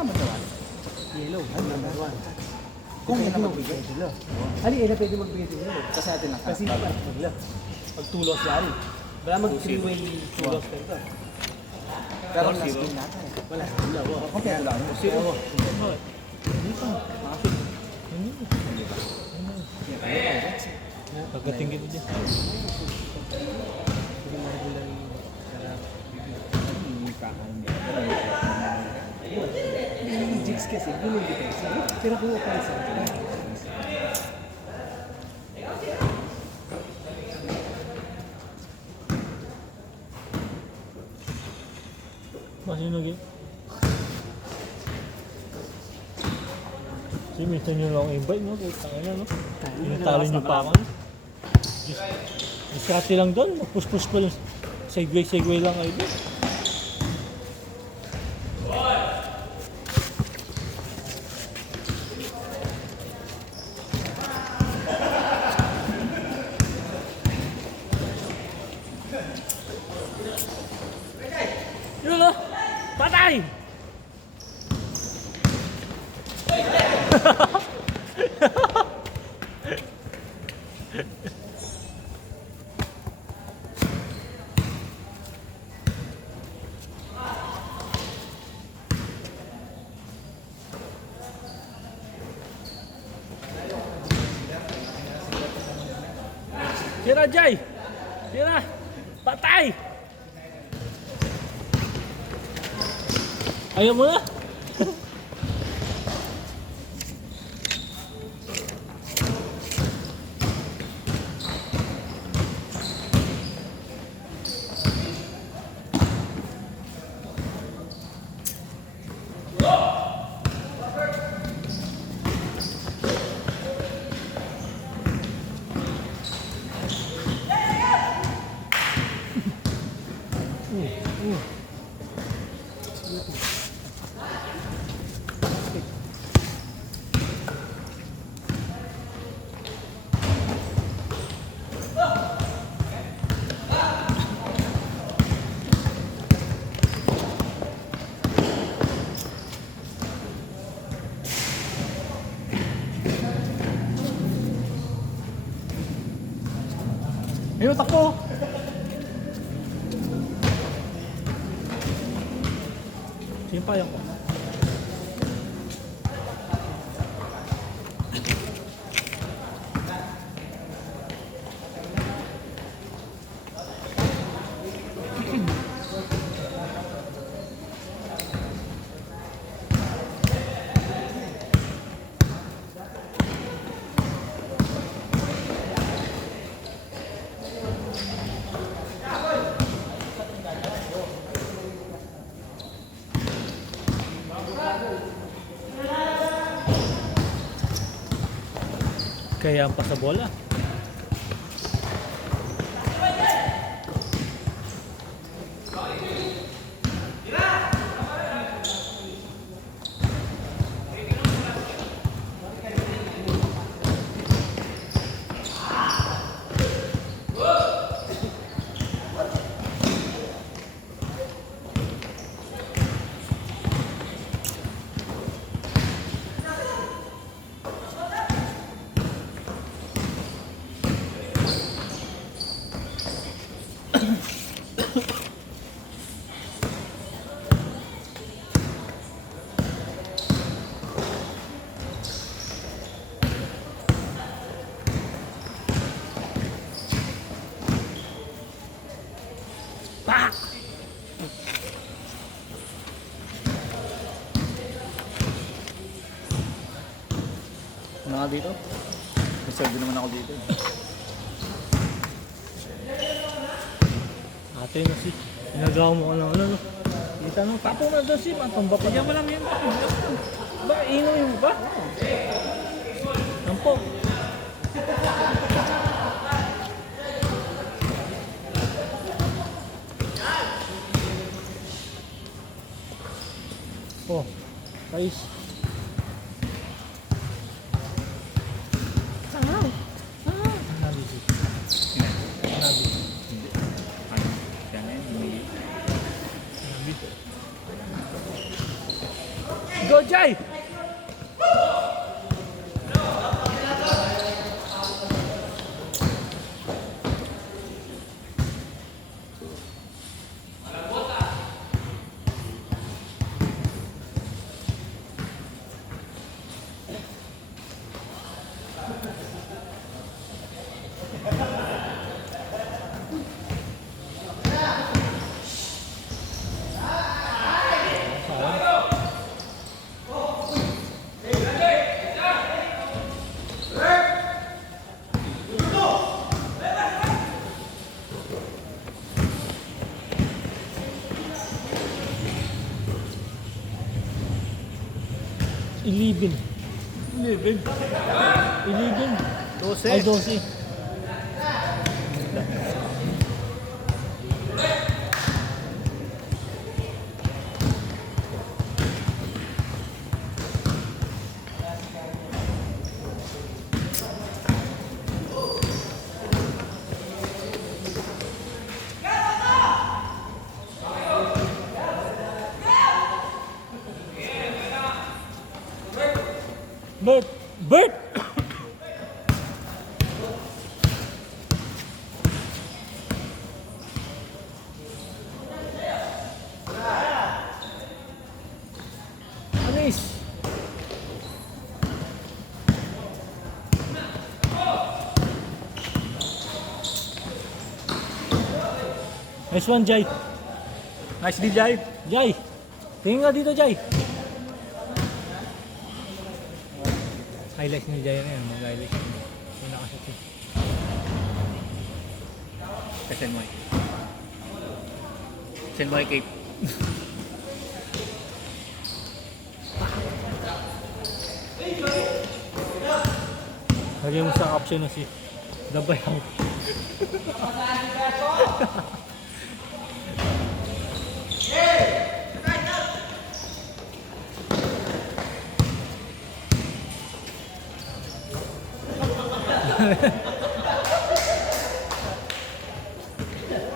number 1? Yellow. Ay, number 1. Kung yun ang magbigay. Ano yun na pwede magbigay sila? Kasi natin lang. Kasi pag tulos yan. Wala mag-3-way tulos ka ito. Pero last game natin. Wala. Kompleto lang. Zero. Hindi pa. Pagdating kita dyan. Yung jigs kasi, yun yung defense. Pero kung offense, Masino lagi? Si minsan nyo lang invite, no? Kaya na, no? Inatalo nyo pa ako, no? Diskarte lang doon. Push-push pa lang. Segway lang kayo doon. Yun, no? Patay! Tira, Jay! Tira! Patay! Ayaw mo na? Ayun, takbo! Sino pa yung ko? Kaya ang pa sa bola. Pak! Ano nga dito? Reserve naman ako dito. Ate na si. Ginagawa mo ka lang ano, no? Kita mo, tapong na doon si. Matamba pa. Diyan mo lang yun. Ba, ino yung ba? Tampo. Oh, guys. Sangaw! Nabi si. Nabi. Hindi. Ano? Yan eh. Nabi. Go, Jai! Ilibin. 11. 11. 12. Ay, 12. Bert! Bert! Anis! Nice one, Jai. Nice D, Jai. Jai! Tingin nga dito, Jai. Highlights ni Jai na yan. Mag-highlights niya. Yung nakasat eh. Send mo. Send mo kay Cape. Lagyan mo sa option na si Dabayaw.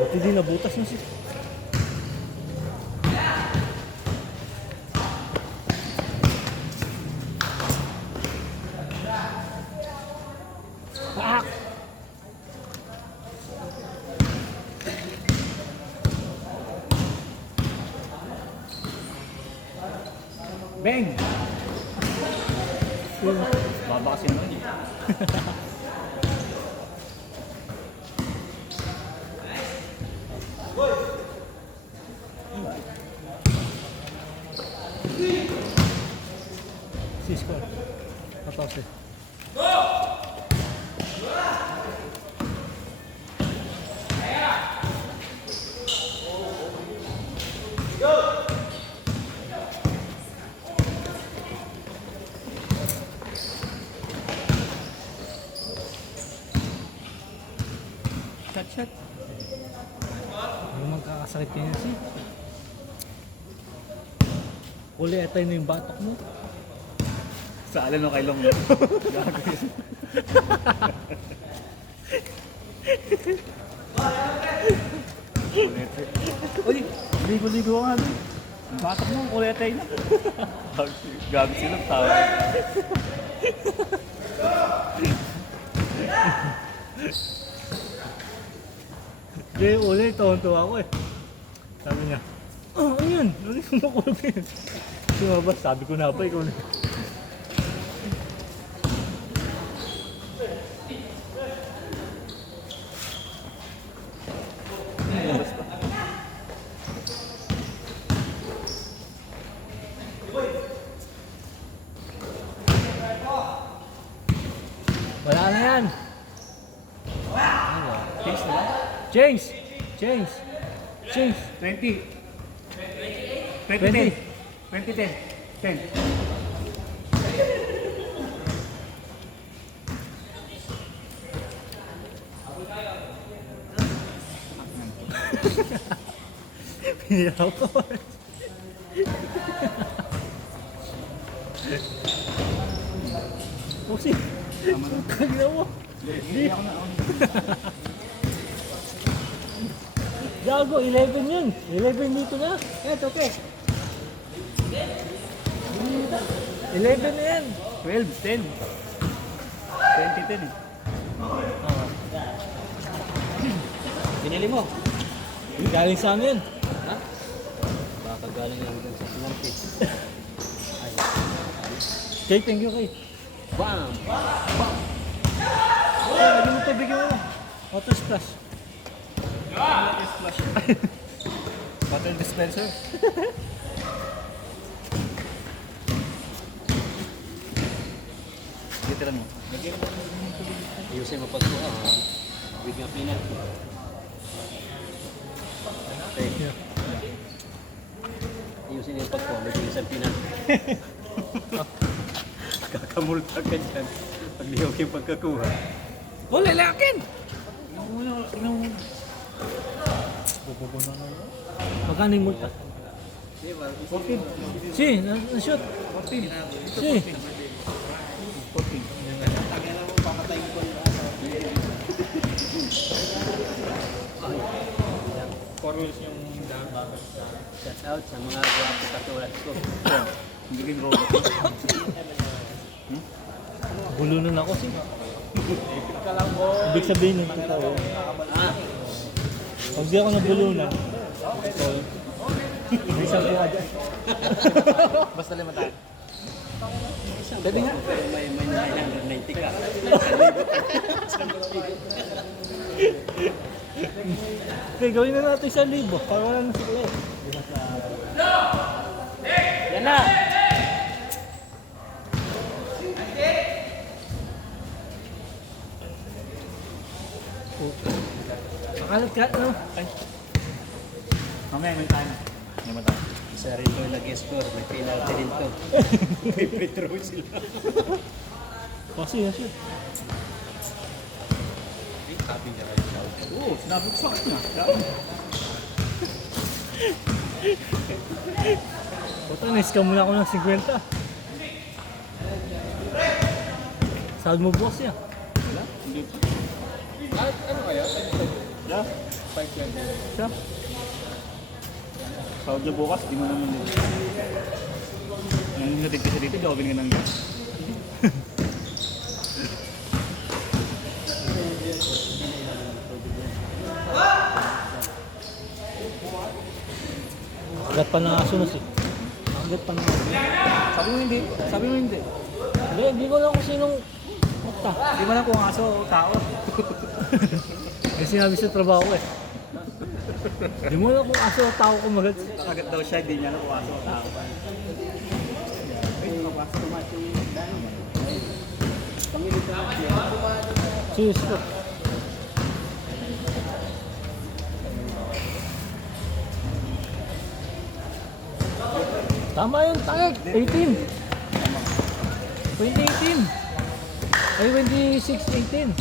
Buti din nabutas na si... Pak! Bang! Baba kasi naman eh. Si score. 14. Shot. Yung magkakasakit kayo si... Uli, atay na yung batok mo. Sa alam ng kailong mo. Gago yun. Uy, ligo-ligo nga doon. Ang batok mo, kuletay na. Gago silang tao. Hindi, uli, tuwan-tuwa ako eh. Sabi niya, ano yan? Ano yung makulog yun? Sumabas, sabi ko na ba, ikaw na. Wala na yan. Change na ba? James! James! James! 20. 20. 2010. 10. Piniraw ko. Pusi. Kagina mo. Di. Gago, 11 yun. 11 dito na. Eh, okay. 11 na yan. 12, 10. 2010 eh. Oo. Binili mo? Galing sa amin. Ha? Baka galing lang dun sa sinampi. Kate, thank you, Kate. Bam! Lagyan mo tubig yung auto splash. Splash. Bottle dispenser. Gitiran mo. Ayusin mo pag ko. Bigyan pinat. Okay. Ayusin yung pag ko. Bigyan isang pinat. Kakamulta ka dyan. Pag lihok yung pagkakuha. Oh, lalakin! Magkano yung multa? 14. Si, na-shoot. 14. Si. 14. Shout out sa mga guwapo katulad ko. Hindi rin robot. Bulunan ako, si. Ibig sabihin ng totoo. Ah! Pag di ako nabulunan, may isang kuha dyan. Basta lima tayo. Sabi nga. May 990 ka. Okay, gawin na natin 1,000 para wala na sila. Yan na! Makalat ka, ano? Ay. Mamaya, may tayo na. Lima tayo. Isa rin ko nag-score. May penalty din to. May free throw sila. Kasi, kasi. Oo, sinabi ko sa akin na. Puta, na-scam muna ako ng 50. Sahod mo bukas yan. Wala? Hindi pa. Ano kaya? Yeah. 5 yan. Siya. Sahod niya bukas, di mo naman dito. Nang natin kasi dito, jogging ka ng gas. Agad pa ng aso na si. Agad pa ng aso. Sabi mo hindi. Sabi mo hindi. Hindi ko lang kung sinong puta. Di mo lang kung aso o tao. May sinabi sa trabaho ko eh. Hindi mo lang kung aso o tao kumagat. Agad daw siya, hindi niya lang kung aso o tao. Cheers ko. Tama yun, tangik. 18. 2018. Ay, 26-18.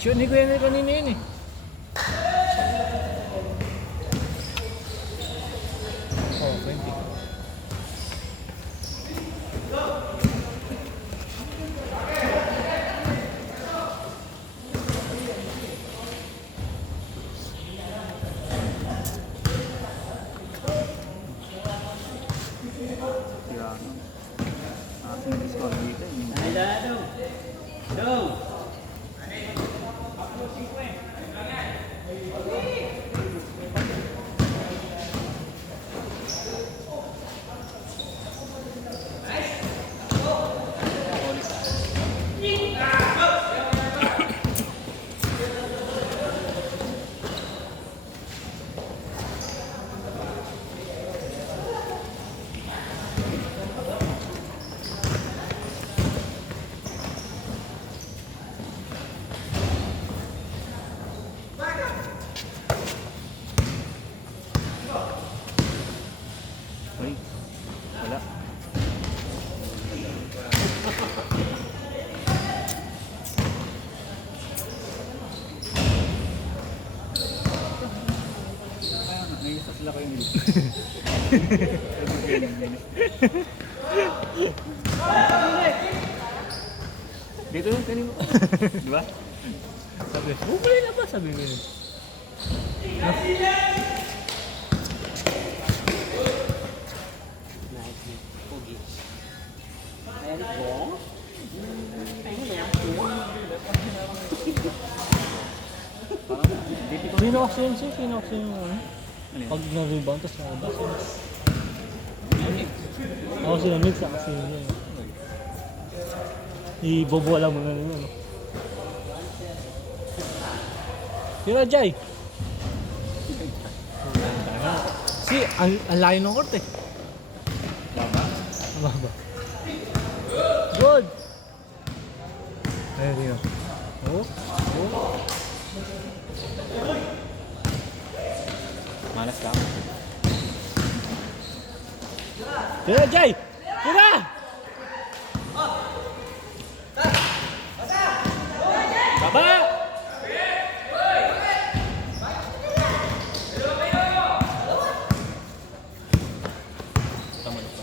Shoot ni Kuya kanina yun eh. Oh, 20. Kaya ano. Aking score dito. Ay, dado! Dong! Uy. Wala. Nangisa sila kayo nila. Dito yung kanino. Di ba? Sabi, bumuli na ba? Sabi mo yun. Pinox yun siya, Pinox yun yung ano. Ano yun? Pag na-rebound, tapos nakabas yun. Ako sila mix, kasi yun yun. Ibobola mo na nila, no? Tira, Jai! Si, ang layo ng court eh. Baba. Ang baba. Good! Ayun, yun. Oh, oh. Malas ka. Tira, Jai! Tira! Baba! Tama na to.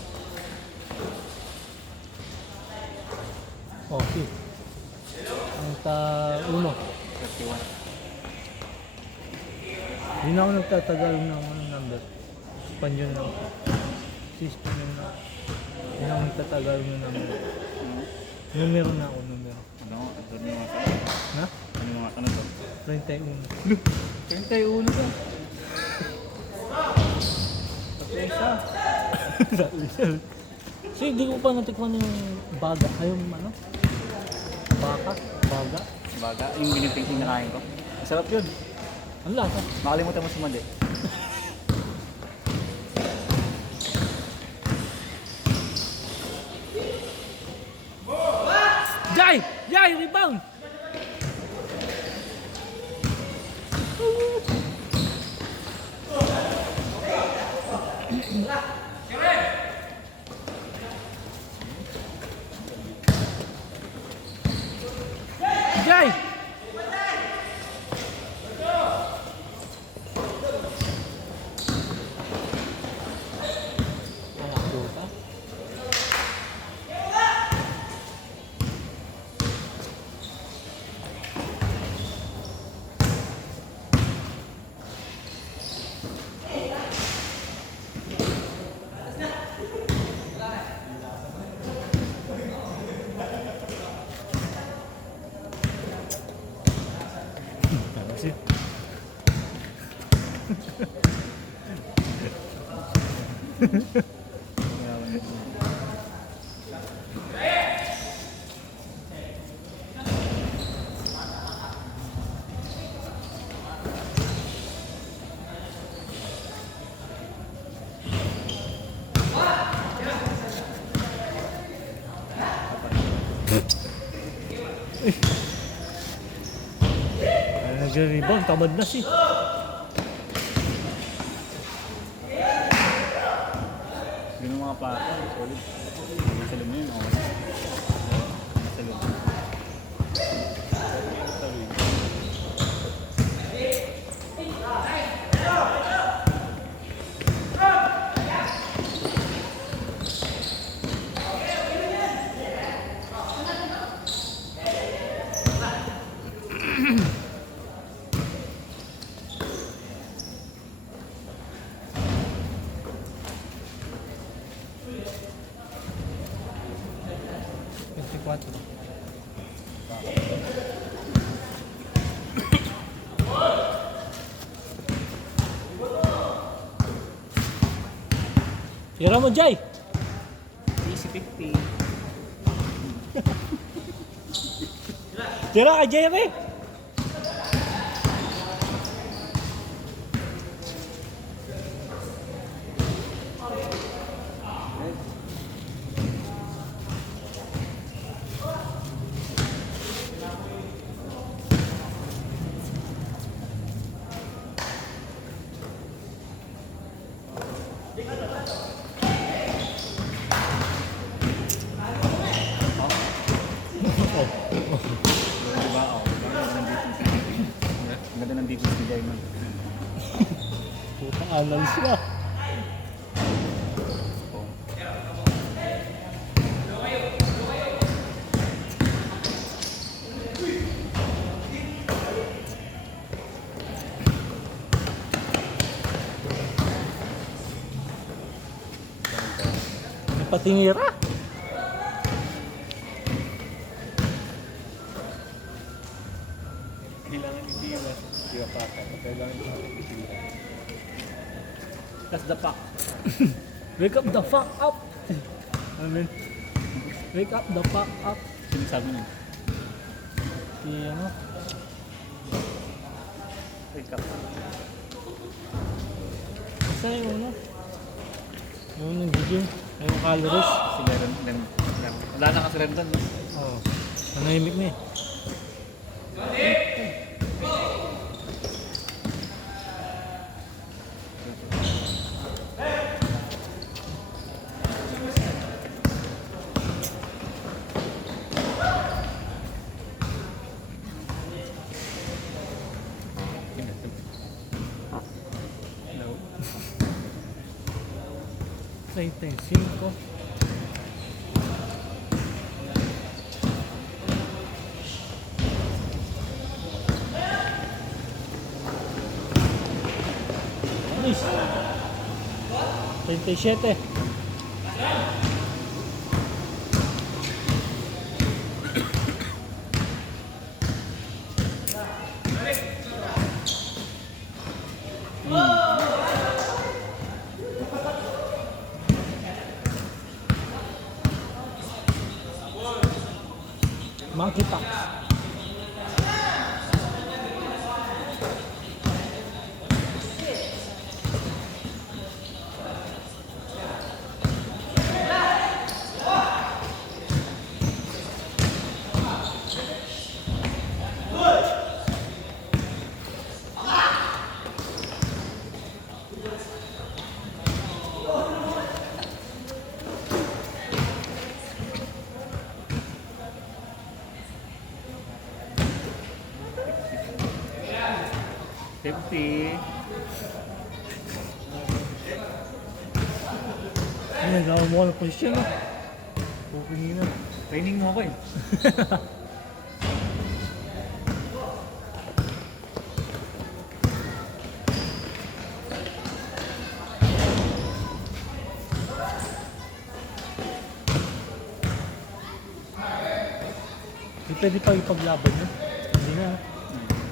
Oh, si. Ang uno. 31. Hindi na ako nagtatagal ng ano number. Spanyon lang. Si Spanyon lang. Hindi na ako nagtatagal ng number. Numero na ako, numero. Ano? Ano yung mga kanan? Na? Ano yung mga kanan to? 31. 31 to. Tatlo isa. Kasi hindi ko pa natikman yung baga. Ay, yung ano? Baka? Baga? Baga, yung binipinking na kain ko. Masarap yun. Ang lasa. Makalimutan mo sumali. Jai! Jai! Rebound! Jai! Anak ko pa. Kasi nag-rebound, tamad na si. Yun yung mga plata. Solid. Sa loob mo yun. Okay. Sa loob. Sa loob. Tira mo, Jai! Easy 50. Tira ka, Jai, Ray! Diba? Oh, ang ganda ng defense ni Diamond. Putang anal sila. May patingira. Kailangan ni Diva. Diva Pata. Kailangan That's the fact. Wake up the fuck up! Amen. Wake up the fuck up! Sinasabi niya. Si ano? Wake up. Basta yung ano? Yung nag-gym. Yung calories. Si Ren. Wala na kasi Ren doon. No? Oo. Nanahimik na eh. No. 35. Nice. 37. Monkeypox. Safety. Ano, nagawa mo ng posisyon, no? Pupingin na. Training mo ako eh. Hindi pwede pa ipaglaban, no? Hindi na, no?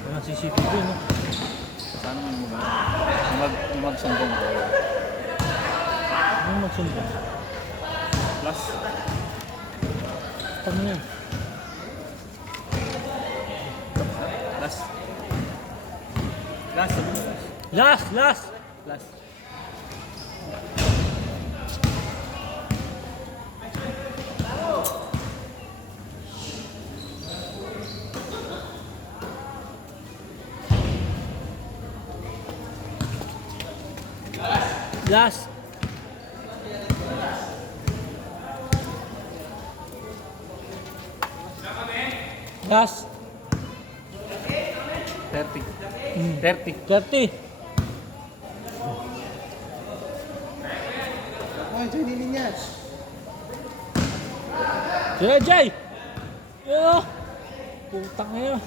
Wala CCTV, no? Sana man mo magsumbong ko. Ano magsumbong? Plus, Paano yan? last. Last. Last! Last! Last. Last! Last! 30. 30. 30! Sila Jay! Yo! Putang na yun.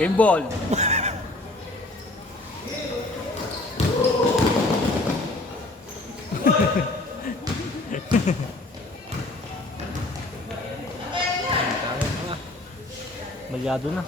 Game ball. Malyado na.